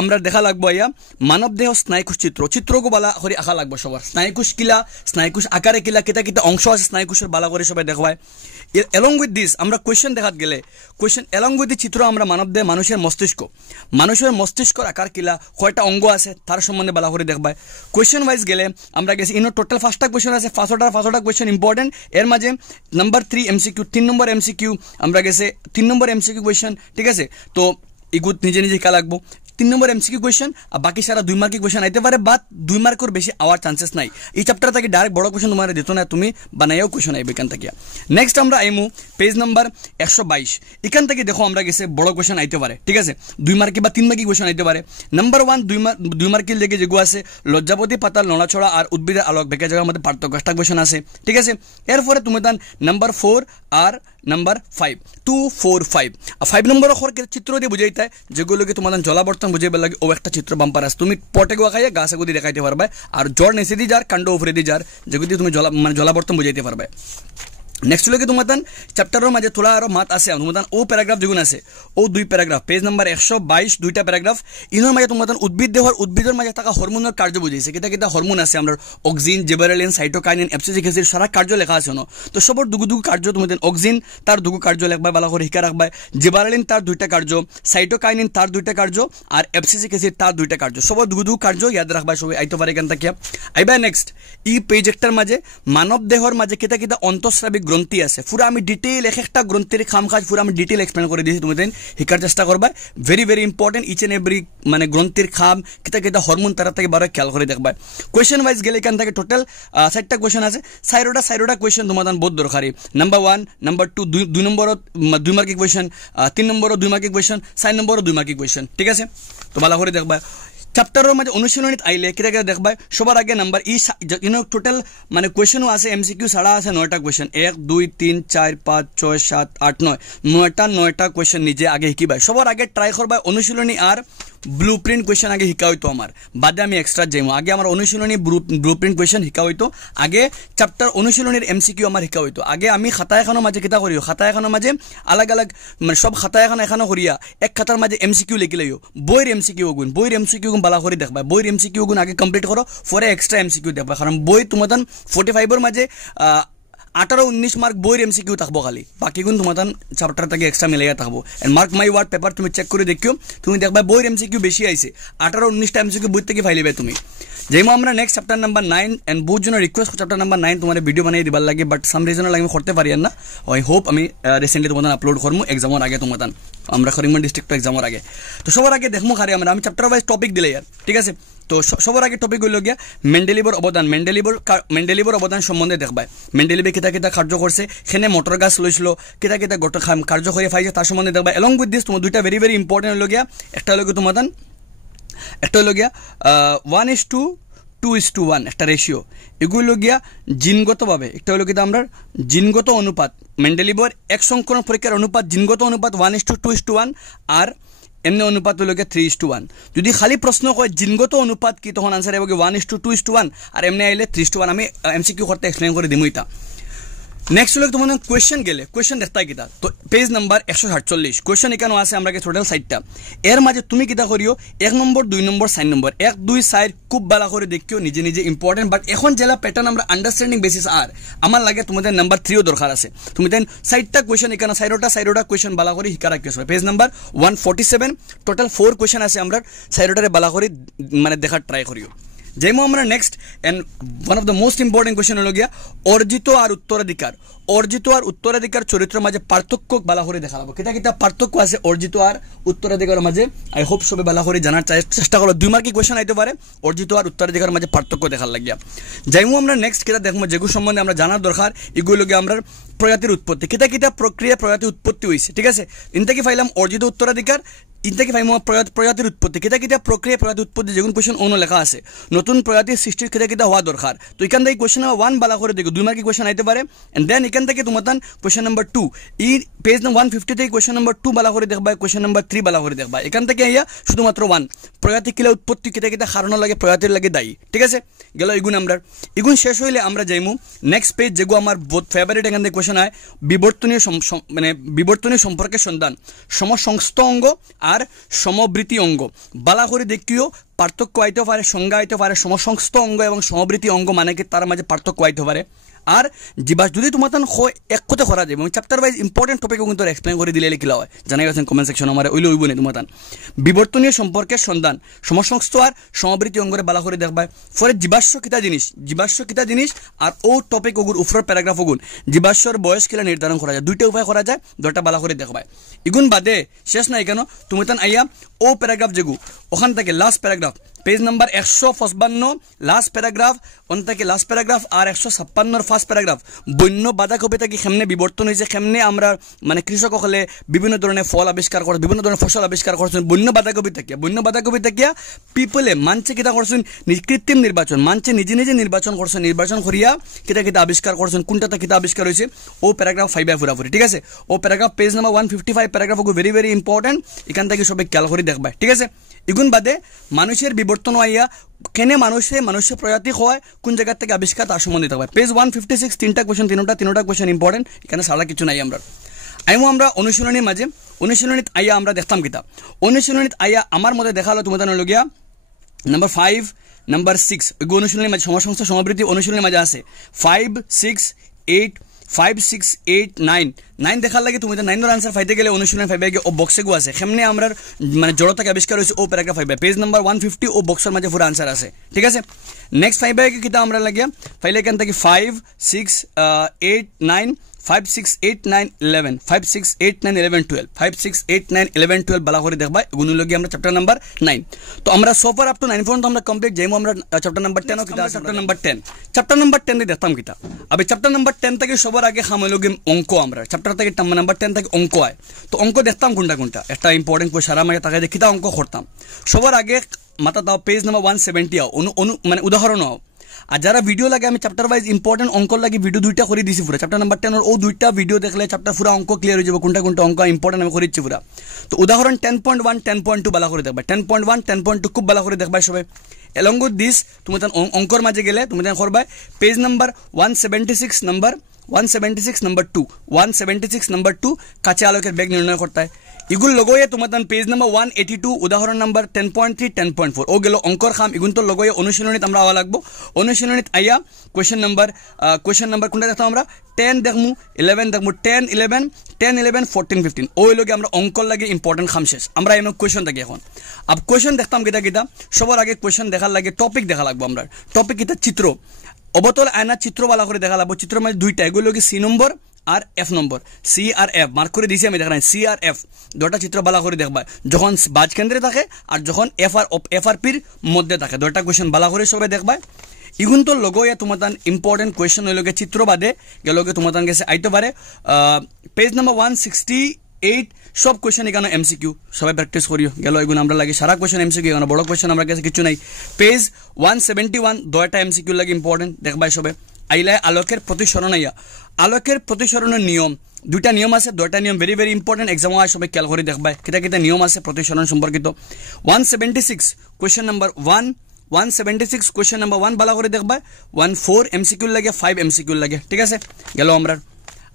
আমরা দেখা লাগবো ইয়া মানব দেহ স্নায়ুকোষ চিত্রকো বালা করে আঁকা লাগবো সবার স্নায়ুকোষ কিলা স্নায়ুকোষ আকারে কিলা কিতা অংশ আছে স্নায়ুকোষের বালা করে সবাই দেখবাই along with this আমরা কোয়েশ্চন দেখাত গেলে কোয়েশ্চন along with the চিত্র আমরা মানব দেহ মানুষের মস্তিষ্কর আকার কিলা কয়টা অঙ্গ আছে তার সম্বন্ধে বালা করে দেখবাই কোয়েশ্চন ওয়াইজ গেলে আমরা গেছি ইনো টোটাল 5টা কোয়েশ্চন আছে 5টা কোয়েশ্চন ইম্পর্টেন্ট এর মাঝে নাম্বার 3 এমসিকিউ 3 নম্বর এমসিকিউ আমরা গেছে 3 নম্বর এমসিকিউ কোয়েশ্চন ঠিক আছে তো ইগুত নিজে নিজে কা লাগবো 3 নম্বর এমসিকিউ কোয়েশ্চন আর বাকি সারা 2 মার্কিং কোয়েশ্চন আইতে পারে বা 2 মার্কের বেশি আওয়ার চান্সেস নাই এই চ্যাপ্টার থেকে ডাইরেক্ট বড় কোয়েশ্চন তোমারে দিত না তুমি বানাইও কোয়েশ্চন আইবে এখান থেকে নেক্সট আমরা আইমু পেজ নাম্বার 122 এখান থেকে দেখো আমরা গেছে বড় কোয়েশ্চন আইতে পারে ঠিক আছে 2 মার্কি বা 3 মার্কি কোয়েশ্চন আইতে পারে নাম্বার 1 2 মার্কির লেগে যেগু আছে লজ্জাপতি পাতার নড়াছড়া আর উদ্ভিদের আলোক বেঁকে জায়গার মধ্যে পার্থক্য একটা কোয়েশ্চন আছে ঠিক আছে এরপরে তুমি তার নাম্বার 4 আর নাম্বার 5 2 4 5 5 নম্বর অক্ষর চিত্র দিয়ে বুঝাইতে যেগুলোকে তোমাদের জলাবর্তন বুঝাইবার লাগে ও একটা চিত্র বাম্পার আছে তুমি পটে গোয়া গাছে গুদি দেখাইতে পারবে আর জ্বর নেসে দি যার কাণ্ড উপরে দি যার যেগুলি তুমি জলাবর্তন বুঝাইতে পারবে নেক্সট লগে তোমার চ্যাপ্টারের মাঝে তোলা আরো মাত আছে তোমার ও প্যারাগ্রাফ যেগুলো আছে ও 2 প্যারাগ্রাফ পেজ নাম্বার 122 2টা প্যারাগ্রাফ ইনোর মাঝে তোমার উদ্ভিদের মাঝে থাকা হরমোনের কার্য বুঝাইছে কিতা হরমোন আছে আমরা auxin gibberellin cytokinin abscisic acid সারা কার্য লেখা আছে তো সবর দুগু কার্য তোমাদের অক্সিন তার দুগু কার্য লেখবা ভালো করে হিকা রাখবা জিবারেলিন তার 2টা কার্য সাইটোকাইনিন তার 2টা কার্য আর অ্যাবসিসিক অ্যাসিড তার 2টা কার্য সবর দুগু কার্য ইয়াদ রাখবা সবাই আইতে পারে এখান থেকে আইবা নেক্সট এই পেজ একটার মাঝে মানব দেহর মাঝে কিতা অন্তঃস্রাবী গ্রন্থি আছে পুরো আমি ডিটেইল একটা গ্রন্থির কাজ পুরো আমি ডিটেইল এক্সপ্লেন করে দিয়েছি তুমি হিকার চেষ্টা করবা very very important each and every মানে গ্রন্থির খাম কিতা হরমোন তারা থেকে বারো খেয়াল করে দেখবা কোয়েশ্চন ওয়াইজ গেলে এখান থেকে টোটাল 4টা কোয়েশ্চন আছে সাইরোটা কোয়েশ্চন তোমাদের বহুত দরকারি নাম্বার 1 নাম্বার 2 2 নম্বর 2 মার্কিং কোয়েশ্চন 3 নম্বর 2 মার্কিং কোয়েশ্চন 4 নম্বর 2 মার্কিং কোয়েশ্চন ঠিক আছে তো ভালো করে দেখবা চ্যাপ্টারের মাঝে অনুশীলনীত আইলে কিতা দেখবা সবার আগে নাম্বার টোটাল মানে কোয়েশ্চনও আছে এমসিকিউ ছাড়া আছে 9টা কোয়েশ্চন 1 2 3 4 5 6 7 8 9 9টা কোয়েশ্চন নিজে আগে শিকিবা সবার আগে ট্রাই করবা অনুশীলনী আর ব্লুপ্রিন্ট কোয়েশ্চন আগে শিকা হইতো আমার বাদে আমি এক্সট্রা যাইমু আগে আমার অনুশীলনী ব্লুপ্রিন্ট কোয়েশ্চন শিকা হইতো আগে চ্যাপ্টার অনুশীলনীর এমসিকিউ আমার শিকা হইতো আগে আমি খাতা এখানোর মাঝে কিতা করিও খাতা এখানোর মাঝে আলাগ মানে সব খাতা এখানো করিয়া এক খাতার মাঝে এমসিকিউ লিখি লইও বইয়ের এমসিকিউ গুণ বালা করে দেখবা বইয়ের এমসিকিউ গুণ আগে কমপ্লিট করো পরে এক্সট্রা এমসিকিউ দেখবা কারণ বই তোমাদের 45 এর মাঝে 18-19 মার্ক বইয়ের এমসিকিউ থাকবো খালি বাকি গুণ তোমার চ্যাপ্টার থেকে এক্সট্রা মিলাইয়া থাকবো and mark my word paper তুমি চেক করে দেখিও তুমি দেখবা বইয়ের এমসিকিউ বেশি আইছে 18-19টা এমসিকিউ বই থেকে ফাইলিবে তুমি যেমন আমরা নেক্সট চ্যাপ্টার নাম্বার 9 এন্ড বহুত জন রিকোয়েস্ট চ্যাপ্টার নাম্বার 9 তোমার ভিডিও বানিয়ে দিবার লাগে বাট সাম রিজন লাগে আমি করতে পারি না আই হোপ আমি রিসেন্টলি তোমাদের আপলোড করমু এক্সামের আগে তোমাদের আমরা করিমগঞ্জ ডিস্ট্রিক্ট এক্সামের আগে তো সবার আগে দেখমু খালি আমি চ্যাপ্টার ওয়াইজ টপিক দিলে यार ঠিক আছে তো সবার আগে টপিক হইল গিয়া মেন্ডেলিভর অবদান সম্বন্ধে দেখবাই মেন্ডেলিভে কিতা কিতা কার্য করছে সেনে মোটর গাছ লইছিল কিতা কিতা গট কার্য করে ফাইছে তার সম্বন্ধে দেখবা এলং উইথ দিস তোমার দুইটা ভেরি ভেরি ইম্পর্টেন্ট হইল গিয়া একটা হইল গিয়া তোমাদের একটা হইল গিয়া 1:2:1 একটা রেশিও এগুলো গিয়া জিনগতভাবে একটা হলো কি আমরা জিনগত অনুপাত মেন্ডেলিভর এক সংকরণ পরীক্ষার অনুপাত জিনগত অনুপাত 1:2:1 আর এমনি অনুপাত হলো গিয়া 3:1 যদি খালি প্রশ্ন কয় জিনগত অনুপাত কি তখন আনসার হবে 1:2:1 আর এমনি আইলে 3:1 আমি এমসিকিউ করতে এক্সপ্লেইন করে দিমু এটা নেক্সট হলো তোমাদের কোয়েশ্চেন গেলে কোয়েশ্চেন দেখতা কিতা তো পেজ নাম্বার 147 কোয়েশ্চেন এখানে আছে আমরা টোটাল 60টা এর মাঝে তুমি কিতা করিও 1 নম্বর 2 নম্বর 4 নম্বর 1 2 4 খুব ভালো করে দেখিও নিজে নিজে ইম্পর্টেন্ট বাট এখন জেলা প্যাটার্ন আমরা আন্ডারস্ট্যান্ডিং বেসিস আর আমার লাগে তোমাদের নাম্বার 3 ও দরকার আছে তুমি দেন 60টা কোয়েশ্চেন এখানে 4টা কোয়েশ্চেন ভালো করে হিকা রাখিও পেজ নাম্বার 147 টোটাল 4 কোয়েশ্চেন আছে আমরা 4টারে ভালো করে মানে দেখার ট্রাই করিও যেমন আমরা next and one of the most important question হলো গিয়া অর্জিত আর উত্তরাধিকার চরিত্রের মাঝে পার্থক্য ভালো করে দেখাবো কিতা কিতা পার্থক্য আছে অর্জিত আর উত্তরাধিকারের মাঝে আই হোপ সবে ভালো করে জানার চেষ্টা করো 2 মার্কি কোয়েশ্চেন আইতে পারে অর্জিত আর উত্তরাধিকারের মাঝে পার্থক্য দেখার লাগিয়া যেমন আমরা নেক্সট কিতা দেখবো যেগুলো সম্বন্ধে আমরা জানার দরকার এগুলো গিয়ে আমরা প্রজাতির উৎপত্তি কিতা কিতা প্রক্রিয়া প্রজাতির উৎপত্তি হয়েছে ঠিক আছে ইনটা কি ফাইলাম অর্জিত উত্তরাধিকার ইনটা কি ফাইলাম প্রজাতির উৎপত্তি কিতা কিতা প্রক্রিয়া প্রজাতির উৎপত্তি যেগুলো কোয়েশ্চেন অন্য লেখা আছে নতুন প্রজাতির সৃষ্টির কিতা কিতা হওয়া দরকার তো এখান থেকে কোয়েশ্চেন নাম্বার 1 ভালো করে দেখো 2 মার্কি কোয়েশ্চেন আইতে পারে এন্ড দেন এখান থেকে তোমার কোয়েশ্চেন নাম্বার 2 এই পেজ নাম্বার 150 থেকে কোয়েশ্চেন নাম্বার 2 ভালো করে দেখবা কোয়েশ্চেন নাম্বার 3 ভালো করে দেখবা এখান থেকে আইয়া শুধুমাত্র 1 প্রজাতি কিলা উৎপত্তি কিতা কিতা কারণ লাগে প্রজাতির লাগে দায়ী ঠিক আছে গেল এগুন আমরা এগুন শেষ হইলে আমরা যাইমু নেক্সট পেজ যেগু আমার বহুত ফেভারিট এখান থেকে কোয়েশ্চেন হয় বিবর্তনীয় সম্পর্কের সন্ধান সমসংস্থ অঙ্গ আর সমবৃত্তি অঙ্গ ভালো করে দেখিও পার্থক্য আইতে পারে সংজ্ঞা আইতে পারে সমসংস্থ অঙ্গ এবং সমবৃত্তি অঙ্গ মানে কি তার মাঝে পার্থক্য আইতে পারে আর জীবাশ যদি তোমার এক কথা করা যায় এবং চ্যাপ্টার ওয়াইজ ইম্পর্টেন্ট টপিক কিন্তু এক্সপ্লেন করে দিলে লিখলা হয় জানাই গেছেন কমেন্ট সেকশন আমার ওইলে ওইব নেই তোমার বিবর্তনীয় সম্পর্কের সন্ধান সমসংস্থ আর সমবৃত্তি অঙ্গরে ভালো করে দেখবা ফলে জীবাশ্ম কিতা জিনিস আর ও টপিক ওগুর উপরের প্যারাগ্রাফ ওগুন জীবাশ্মর বয়স কিলা নির্ধারণ করা যায় দুইটা উপায় করা যায় দুইটা ভালো করে দেখবা এগুন বাদে শেষ নাই কেন তুমি তান আইয়া ও প্যারাগ্রাফ যেগু ওখান থেকে last paragraph page number 155 last paragraph on থেকে লাস্ট প্যারাগ্রাফ আর 156 ফার্স্ট প্যারাগ্রাফ বন্য বাঁধাকপি থেকে কেমনে বিবর্তন হয়েছে কেমনে আমরা মানে কৃষক হলে বিভিন্ন ধরনের ফল আবিষ্কার করছে বিভিন্ন ধরনের ফসল আবিষ্কার করছেন বন্য বাঁধাকপি থেকে পিপলে মানছে কিতা করছেন কৃত্রিম নির্বাচন মানছে নিজে নিজে নির্বাচন করিয়া কিতা আবিষ্কার করছেন কোনটা কিতা আবিষ্কার হয়েছে ও প্যারাগ্রাফ 5 পুরাপুরি ঠিক আছে ও paragraph page number 155 paragraph very very important এখান থেকে সবাই খেয়াল করে দেখবা ঠিক আছে এগুন বাদে মানুষের বিবর্তন আইয়া কেনে মানুষের প্রজাতি হয় কোন জায়গা থেকে আবিষ্কার তার সম্বন্ধে থাকবে পেজ 156 তিনটা কোয়েশ্চেন ইম্পর্টেন্ট এখানে সারা কিছু নাই আমরা অনুশীলনীর মাঝে অনুশীলনীত আইয়া আমরা দেখতাম কিতা অনুশীলনীত আইয়া আমার মধ্যে দেখালো তোমাদের লগিয়া নাম্বার 5 নাম্বার 6 এগুলো অনুশীলনীর মাঝে সমসংস্থ সমবৃত্তি অনুশীলনীর মাঝে আছে 5 6 8 5 6 8 9 দেখার লাগে তুমি 9 এর आंसर পাইতে গেলে অনুশীলন 5 এর ও বক্সে গো আছে কেমনে আমরা মানে জড়তাকে আবিষ্কার হইছে ও প্যারাগ্রাফ 5 পেজ নাম্বার 150 ও বক্সের মাঝে পুরো आंसर আছে ঠিক আছে নেক্সট 5 এর কিটা আমরা লাগিয়া ফাইলে এখান থেকে 5 6 8 9 5 6 8 9 11 5 6 8 9 11 12 5 6 8 9 11 12 ভালো করে দেখবা এগুলো লাগি আমরা চ্যাপ্টার নাম্বার 9 তো আমরা সোফার আপ টু 9 পর্যন্ত আমরা কমপ্লিট যাইমু আমরা চ্যাপ্টার নাম্বার 10 ও কিতা চ্যাপ্টার নাম্বার 10 তে দেখতাম কিতা আবে চ্যাপ্টার নাম্বার 10 থেকে সবার আগে খামলগে অঙ্ক আমরা চ্যাপ্টার থেকে নাম্বার 10 থেকে অঙ্ক হয় তো অঙ্ক দেখতাম কোনটা একটা ইম্পর্টেন্ট কোয়েশ্চন সারা মাঝে তাকে কিতা অঙ্ক করতাম সবার আগে মাথা দাও পেজ নাম্বার 170 মানে উদাহরণ আর যারা ভিডিও লাগে আমি চ্যাপ্টার ওয়াইজ ইম্পর্টেন্ট অঙ্ক লাগে ভিডিও দুইটা করে দিছি পুরো চ্যাপ্টার নাম্বার 10 এর ও দুইটা ভিডিও দেখলে চ্যাপ্টার পুরো অঙ্ক ক্লিয়ার হয়ে যাবে কোনটা অঙ্ক ইম্পর্টেন্ট আমি করে দিচ্ছি পুরো তো উদাহরণ 10.1 10.2 ভালো করে দেখবা 10.1 10.2 খুব ভালো করে দেখবা সবাই along with this তুমি তখন অঙ্কর মাঝে গেলে তুমি তখন করবা পেজ নাম্বার 176 নাম্বার 2 কাঁচা আলোকের বেগ নির্ণয় করতে হয় ইগুল লগয়ে তোমাতান পেজ নাম্বার 182 উদাহরণ নাম্বার 10.3 10.4 ও গেল অঙ্কর খাম ইগুন তো লগয়ে অনুশীলনীত আমরা আওয়া লাগবো অনুশীলনীত আইয়া কোশ্চেন নাম্বার কোনটা দেখতাম আমরা 10 দেখমু 11 দেখমু 10 11 10 11 14 15 ওই লগে আমরা অঙ্কর লাগে ইম্পর্টেন্ট খাম শেষ আমরা এমন কোশ্চেন থাকি এখন আব কোশ্চেন দেখতাম কিতা সবার আগে কোশ্চেন দেখার লাগে টপিক দেখা লাগবো আমরা টপিক কিতা চিত্র অবতল আয়না চিত্র বালা করে দেখা লাগবো চিত্র মানে দুইটা এগুলো কি সি নম্বর আর এফ নম্বর সি আর এফ মার্ক করে দিয়েছি আমি দেখা সি আর এফ দুটা চিত্র বালা করে দেখবা যখন বাজ কেন্দ্রে থাকে আর যখন এফ আর পির মধ্যে থাকে দুটা কোশ্চেন বালা করে সবাই দেখবা ইগুন তো লগয়ে তোমাতান ইম্পর্টেন্ট কোয়েশ্চন হইলগে চিত্র বাদে গেলগে তোমাতান গেছে আইতে পারে পেজ নাম্বার 168 সব কোয়েশ্চন এখানে এমসিকিউ সবাই প্র্যাকটিস করিও গেল এগুন আমরা লাগে সারা কোয়েশ্চন এমসিকিউ এখানে বড় কোয়েশ্চন আমরা কাছে কিছু নাই পেজ 171 দুইটা এমসিকিউ লাগে ইম্পর্টেন্ট দেখবাই সবাই আইলা আলোকের প্রতিসরণ আইয়া আলোকের প্রতিসরণের নিয়ম দুইটা নিয়ম আছে দুইটা নিয়ম ভেরি ভেরি ইম্পর্টেন্ট এক্সাম হয় সবাই খেয়াল করে দেখবাই কিতা নিয়ম আছে প্রতিসরণ সম্পর্কিত 176 কোয়েশ্চন নাম্বার 176 কোয়েশ্চন নাম্বার 1 বালা করে দেখবা 14 এমসিকিউ লাগে 5 এমসিকিউ লাগে ঠিক আছে গেল আমরা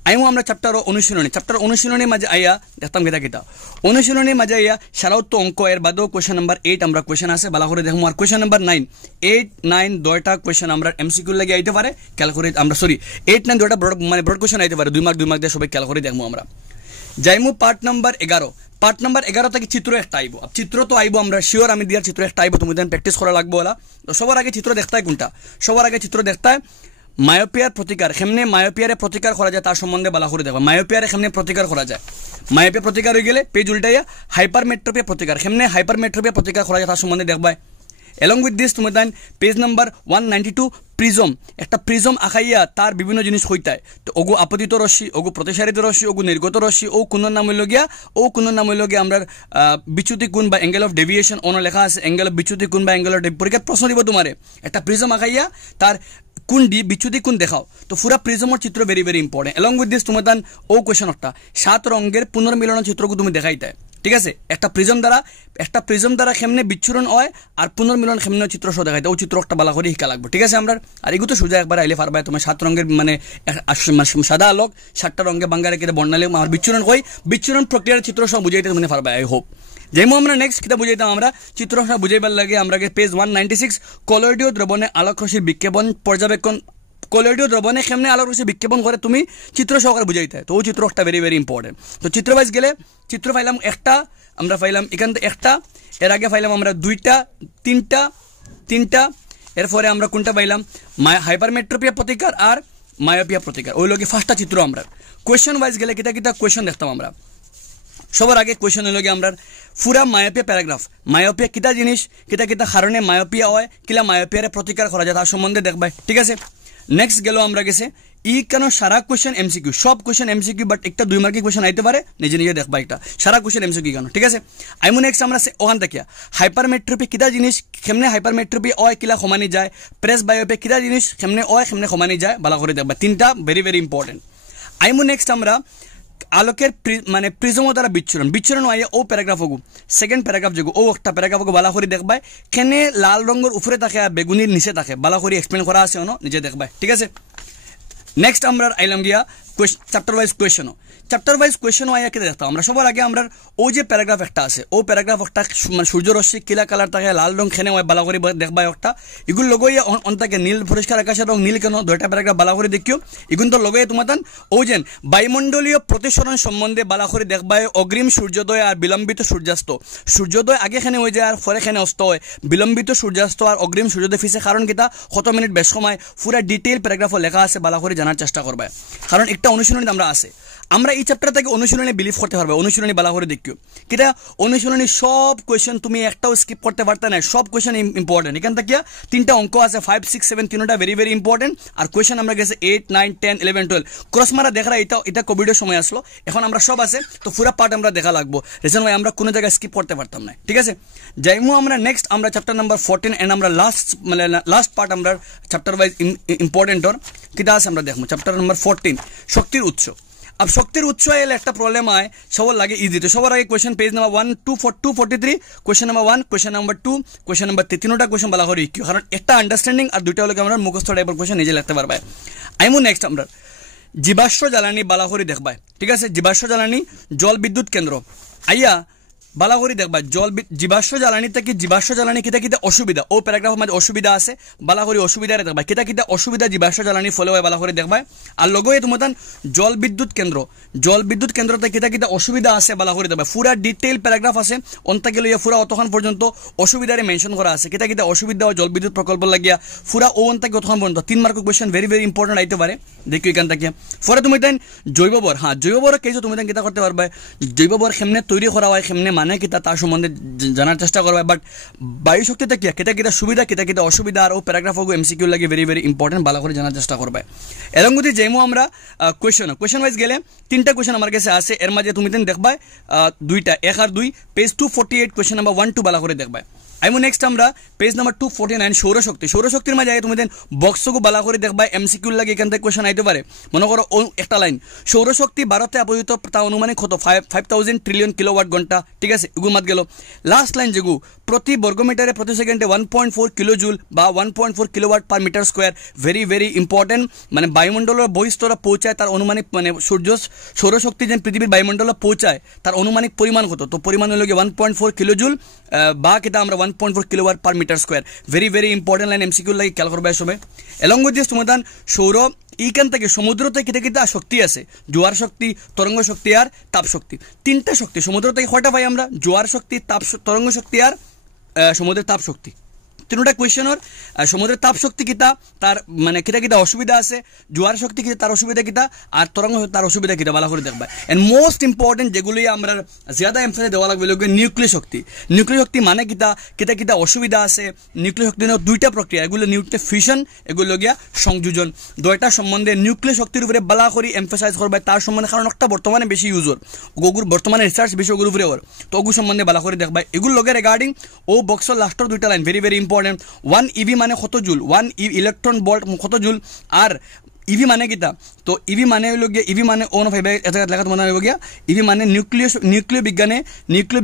আইমু আমরা চ্যাপ্টার অনুশীলনী মাঝে আইয়া দেখতাম কিতা অনুশীলনী মাঝে আইয়া সারাউত্ত অঙ্ক এর বাদেও কোয়েশ্চন নাম্বার 8 আমরা কোয়েশ্চন আছে বালা করে দেখমু আর কোয়েশ্চন নাম্বার 8 9 দুইটা কোয়েশ্চন আমরা এমসিকিউ লাগে আইতে পারে খেয়াল করে আমরা 8 9 দুইটা ব্রড কোয়েশ্চন আইতে পারে 2 মার্ক দিয়ে সবাই খেয়াল করে দেখমু আমরা যাইমু পার্ট নাম্বার 11 থেকে চিত্র একটা আইব চিত্র তো আইব আমরা শিওর আমি দিয়ার চিত্র একটা আইব তুমি দেন প্র্যাকটিস করা লাগবো ওলা তো সবার আগে চিত্র দেখতাই কোনটা সবার আগে চিত্র দেখতাই মায়োপিয়ার প্রতিকার কেমনে মায়োপিয়ারে প্রতিকার করা যায় তার সম্বন্ধে বলা করে দেখো মায়োপিয়ারে কেমনে প্রতিকার করা যায় মায়োপিয়া প্রতিকার হয়ে গেলে পেজ উল্টাইয়া হাইপারমেট্রোপিয়া প্রতিকার কেমনে হাইপারমেট্রোপিয়া প্রতিকার করা যায় তার সম্বন্ধে দেখবাই এলং উইথ দিস তুমি দেন পেজ নাম্বার 192 প্রিজম একটা প্রিজম আঁকাইয়া তার বিভিন্ন জিনিস হইতায় তো ওগু আপতিত রশ্মি ওগু প্রতিসারিত রশ্মি ওগু নির্গত রশ্মি ও কোন নাম হইল গিয়া আমরা বিচ্যুতি কোণ বা অ্যাঙ্গেল অফ ডেভিয়েশন অন লেখা আছে অ্যাঙ্গেল অফ বিচ্যুতি কোণ বা অ্যাঙ্গেল অফ পরীক্ষার প্রশ্ন দিব তোমারে একটা প্রিজম আঁকাইয়া তার কোন দি বিচ্যুতি কোণ দেখাও তো পুরা প্রিজমের চিত্র very very important along with this তোমার দান ও কোয়েশ্চন একটা 7 রঙের পুনর্মিলন চিত্রকে তুমি দেখাইতে ঠিক আছে একটা প্রিজম দ্বারা কেমনে বিচ্ছুরণ হয় আর পুনর্মিলন কেমনে চিত্র সহ দেখাইতে ও চিত্র একটা বালা করে শিখা লাগবে ঠিক আছে আমরা আর এগুলো তো সোজা একবার আইলে পারবা তোমার 7 রঙের মানে সাদা আলোক 7টা রঙে বাঙ্গা রেখে বর্ণালে আমার বিচ্ছুরণ প্রক্রিয়ার চিত্র সহ বুঝাইতে তুমি পারবা আই হোপ যেমন আমরা নেক্সট কিতা বুঝাইতাম আমরা চিত্র সহ বুঝাইবার লাগে আমরা পেজ 196 কলোইডীয় দ্রবণে আলোক রশ্মির বিক্ষেপণ পর্যবেক্ষণ কলোইডীয় দ্রবণে কেমনে আলোক রশ্মি বিক্ষেপণ করে তুমি চিত্র সহকারে বুঝাইতে তো ও চিত্র একটা ভেরি ভেরি ইম্পর্টেন্ট তো চিত্র ওয়াইজ গেলে চিত্র পাইলাম একটা আমরা পাইলাম এখান থেকে একটা এর আগে পাইলাম আমরা দুইটা তিনটা এরপরে আমরা কোনটা পাইলাম হাইপারমেট্রোপিয়া প্রতিকার আর মায়োপিয়া প্রতিকার ওই লগে ফার্স্টটা চিত্র আমরা কোয়েশ্চন ওয়াইজ গেলে কিতা কোয়েশ্চন দেখতাম আমরা সবার আগে কোয়েশ্চন হলো কি আমরা পুরা মায়োপিয়া প্যারাগ্রাফ মায়োপিয়া কিতা জিনিস কিতা কারণে মায়োপিয়া হয় কিলা মায়োপিয়ারে প্রতিকার করা যায় তার সম্বন্ধে দেখবাই ঠিক আছে নেক্সট গেল আমরা গেছে ই কেন সারা কোয়েশ্চন এমসিকিউ সব কোয়েশ্চন এমসিকিউ বাট একটা 2 মার্কের কোয়েশ্চন আইতে পারে নিজে দেখবা একটা সারা কোয়েশ্চন এমসিকিউ কেন ঠিক আছে আইমু নেক্সট আমরা ওখান থেকে হাইপারমেট্রোপি কিতা জিনিস কেমনে হাইপারমেট্রোপি হয় কিলা সমানি যায় প্রেস বায়োপিয়া কিতা জিনিস কেমনে হয় কেমনে সমানি যায় ভালো করে দেখবা তিনটা ভেরি ভেরি ইম্পর্টেন্ট আইমু নেক্সট আমরা আলোকের মানে প্রিজম দ্বারা বিচ্ছুরণ হয় ও প্যারাগ্রাফ হগু সেকেন্ড প্যারাগ্রাফ যোগ ও একটা প্যারাগ্রাফ হগু বালা করে দেখবাই কেনে লাল রঙের উপরে থাকে আর বেগুনির নিচে থাকে বালা করে এক্সপ্লেন করা আছে নিজে দেখবাই ঠিক আছে নেক্সট আমরা আইলাম গিয়া চ্যাপ্টার ওয়াইজ কোয়েশ্চন আইয়া কে দেখতাম আমরা সবার আগে আমরা ও যে প্যারাগ্রাফ একটা আছে ও প্যারাগ্রাফ একটা মানে সূর্য রশ্মি কিলা কালার থাকে লাল রং খেনে হয় বালা করে দেখবাই একটা এগুলো লগইয়া অন্তাকে নীল পরিষ্কার আকাশের রং নীল কেন দুইটা প্যারাগ্রাফ বালা করে দেখিও এগুলো তো লগইয়া তোমার ও যেন বায়ুমণ্ডলীয় প্রতিসরণ সম্বন্ধে বালা করে দেখবাই অগ্রিম সূর্যোদয় আর বিলম্বিত সূর্যোদয় আগে খেনে হয়ে যায় আর পরে খেনে অস্ত হয় বিলম্বিত সূর্যাস্ত আর অগ্রিম সূর্যোদয় ফিসে কারণ কিতা কত মিনিট বেশ সময় পুরা ডিটেইল প্যারাগ্রাফ লেখা আছে বালা করে জানার চেষ্টা করবে কারণ একটা অনুশীলনী আমরা আছে আমরা এই চ্যাপ্টার থেকে অনুশীলনী বিলিভ করতে পারবে অনুশীলনী বালা করে দেখিও কিটা অনুশীলনী সব কোয়েশ্চন তুমি একটাও স্কিপ করতে পারতে না সব কোয়েশ্চন ইম্পর্টেন্ট এখান থেকে তিনটা অঙ্ক আছে 5 6 7 তিনটা ভেরি ভেরি ইম্পর্টেন্ট আর কোয়েশ্চন আমরা গেছে 8 9 10 11 12 ক্রস মারা দেখা এটা কোভিডের সময় আসলো এখন আমরা সব আছে তো পুরো পার্ট আমরা দেখা লাগবো রিজন ভাই আমরা কোনো জায়গায় স্কিপ করতে পারতাম না ঠিক আছে যাইমু আমরা নেক্সট আমরা চ্যাপ্টার নাম্বার 14 এন্ড আমরা লাস্ট পার্ট আমরা চ্যাপ্টার ওয়াইজ ইম্পর্টেন্ট অর কিটা আছে আমরা দেখবো চ্যাপ্টার নাম্বার 14 শক্তির উৎস अब শক্তির উৎস এলে একটা প্রবলেম হয় সবার লাগে ইজি তো সবার আগে question page number 243 question number 1 question number 2 question number 3 তিনটা কোশ্চেন বলা হয় কি কারণ একটা আন্ডারস্ট্যান্ডিং আর দুইটা হলো আমরা মুখস্থ টাইপের কোশ্চেন নিজে লিখতে পারবে আইমু নেক্সট আমরা জীবাশ্ম জ্বালানি বলা করে দেখবাই ঠিক আছে জীবাশ্ম জ্বালানি জল বিদ্যুৎ কেন্দ্র আইয়া বালা করে দেখবা জীবাশ্ম জ্বালানি থেকে জীবাশ্ম জ্বালানি কিতা কিতা অসুবিধা ও প্যারাগ্রাফের মধ্যে অসুবিধা আছে বালা করে অসুবিধা দেখবা কিতা কিতা অসুবিধা জীবাশ্ম জ্বালানি ফলে হয় বালা করে দেখবা আর লগে তোমার জল বিদ্যুৎ কেন্দ্রতে কিতা কিতা অসুবিধা আছে বালা করে দেখবা পুরা ডিটেইল প্যারাগ্রাফ আছে অন্তাকে লইয়া পুরা অতক্ষণ পর্যন্ত অসুবিধারে মেনশন করা আছে কিতা কিতা অসুবিধা ও জল বিদ্যুৎ প্রকল্প লাগিয়া পুরা ও অন্তাকে অতক্ষণ পর্যন্ত 3 mark question very very important আইতে পারে দেখো এখান থেকে পরে তুমি তাই জৈববর জৈববর কেসে তুমি তাই কিতা করতে পারবে জৈববর কেমনে তৈরি করা হয় কেমনে মানে কিতা তার সম্বন্ধে জানার চেষ্টা করবে বাট বায়ু শক্তিতে কি কিতা কিতা সুবিধা কিতা কিতা অসুবিধা আর ও প্যারাগ্রাফগুলো এমসিকিউ লাগে ভেরি ভেরি ইম্পর্টেন্ট ভালো করে জানার চেষ্টা করবে এরকম যদি যেমন আমরা কোয়েশ্চন ওয়াইজ গেলে 3টা কোয়েশ্চন আমার কাছে আছে এর মাঝে তুমি দেখবা 2টা 1 আর 2 পেজ 248 কোয়েশ্চন নাম্বার 1 2 ভালো করে দেখবা আইমো নেক্সট আমরা পেজ নাম্বার 249 সৌরশক্তির মাঝে তুমি বক্সকে বালা করে দেখবা এমসিকিউ লাগে এখান থেকে কোয়েশ্চন আইতে পারে মনে করো একটা লাইন সৌরশক্তি ভারতে আপাতত তা অনুমানিক কত 5000 ট্রিলিয়ন কিলোওয়াট ঘন্টা ঠিক আছে এগুলো মাত গেল লাস্ট লাইন যেগু প্রতি বর্গমিটারে প্রতি সেকেন্ডে 1.4 কিলো জুল বা 1.4 kilowatt per metre square very very important মানে বায়ুমণ্ডলের বহিস্তরে পৌঁছায় তার অনুমানিক মানে সৌরশক্তি যে পৃথিবীর বায়ুমণ্ডলে পৌঁছায় তার অনুমানিক পরিমাণ কত তো পরিমাণ হলো 1.4 কিলো জুল বা কিতা আমরা 1.4 kilowatt per metre square very very important line MCQ লাগে খেয়াল করবে সবে এলং উইথ দিস তোমাদের সৌর এইখান থেকে সমুদ্রতে কিতা কিতা শক্তি আছে জোয়ার শক্তি তরঙ্গ শক্তি আর তাপ শক্তি 3টা শক্তি সমুদ্র থেকে কয়টা পাই আমরা জোয়ার শক্তি তরঙ্গ শক্তি আর সমুদ্রের তাপ শক্তি 3টা কোয়েশ্চনের সমুদ্রের তাপ শক্তি কিতা তার মানে কিতা কিতা অসুবিধা আছে জোয়ার শক্তি কিতা তার অসুবিধা কিতা আর তরঙ্গ তার অসুবিধা কিতা ভালো করে দেখবা এন্ড মোস্ট ইম্পর্টেন্ট যেগুলি আমরা জ্যাদা এমফাসিস দেওয়া লাগবে লোকে নিউক্লিয় শক্তি মানে কিতা কিতা কিতা অসুবিধা আছে নিউক্লিয় শক্তির 2টা প্রক্রিয়া এগুলো নিউক্লিয় ফিউশন এগুলো গিয়া সংযোজন দুইটা সম্বন্ধে নিউক্লিয় শক্তির উপরে বালা করে এমফাসাইজ করবে তার সম্বন্ধে কারণ একটা বর্তমানে বেশি ইউজর ওগুর বর্তমানে রিসার্চ বেশি ওগুর উপরে ওর তো ওগুর সম্বন্ধে বালা করে দেখবা এগুলো লগে রিগার্ডিং ও বক্সর লাস্টের 2টা line very very important 1 EV মানে কত জুল 1 ইলেকট্রন ভোল্ট কত জুল আর ইভি মানে কিতা তো ইভি মানে হলো গিয়া ইভি মানে ওন ফাইভ এটা লেখা তোমার হলো গিয়া ইভি মানে নিউক্লিয়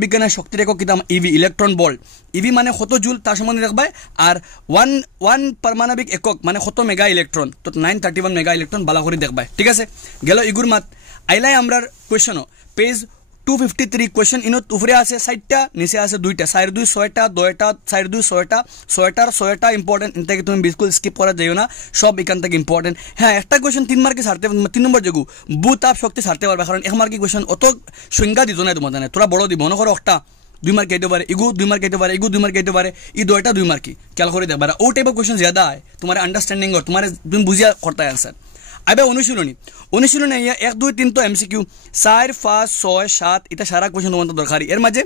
বিজ্ঞানের শক্তির একক কিতা ইভি ইলেকট্রন ভোল্ট ইভি মানে কত জুল তার সম্বন্ধে দেখবা আর 1 পারমাণবিক একক মানে কত মেগা ইলেকট্রন তো 931 মেগা ইলেকট্রন ভালো করে দেখবা ঠিক আছে গেল ইগুর মাত আইলাই আমরার কোয়েশ্চন পেজ 253 কোয়েশ্চন ইনত উপরে আছে 60টা নিচে আছে 2টা 4 2 6টা 2টা 4 2 6টা 6টা ইম্পর্টেন্ট ইনটাকে তুমি বিলকুল স্কিপ করা যায়ও না সব এখান থেকে ইম্পর্টেন্ট হ্যাঁ একটা কোয়েশ্চন 3 মার্কে ছাড়তে 3 নম্বর যেগু ভূতাপ শক্তি ছাড়তে পারবে কারণ 1 মার্কি কোয়েশ্চন অত সংজ্ঞা দিত না তোমার জানে তোরা বড় দিব মনে করো একটা 2 মার্ক আইতে পারে ইগু 2 মার্ক আইতে পারে ইগু 2 মার্ক আইতে পারে এই দুইটা 2 মার্কি খেয়াল করে দেখবা ও টাইপ অফ কোয়েশ্চন ज्यादा है तुम्हारे अंडरस्टैंडिंग और तुम्हारे तुम बुझिया करता है आंसर আবে অনুশীলনী 1 2 3 তো এমসিকিউ 4 5 6 7 এটা সারা কোশ্চেন তোমাদের দরকারি এর মাঝে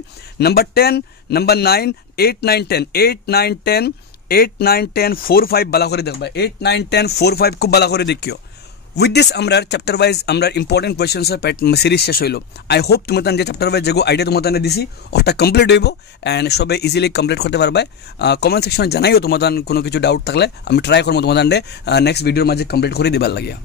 নাম্বার 10 নাম্বার 9 8 9 10 8 9 10 8 9 10 4 5 ভালো করে দেখবা 8 9 10 4 5 খুব ভালো করে দেখিও উইথ দিস আমরা চ্যাপ্টার ওয়াইজ আমরা ইম্পর্টেন্ট কোয়েশ্চেন্স সিরিজ শেষ হইল আই হোপ তোমাদের যে চ্যাপ্টার ওয়াইজ যেগো আইডিয়া তোমাদের দিছি ওটা কমপ্লিট হইব অ্যান্ড সবে ইজিলি কমপ্লিট করতে পারবে কমেন্ট সেকশনে জানাইও তোমাদের কোনো কিছু ডাউট থাকলে আমি ট্রাই করবো তোমাদের নেক্সট ভিডিওর মাঝে কমপ্লিট করে দিবার লাগিয়া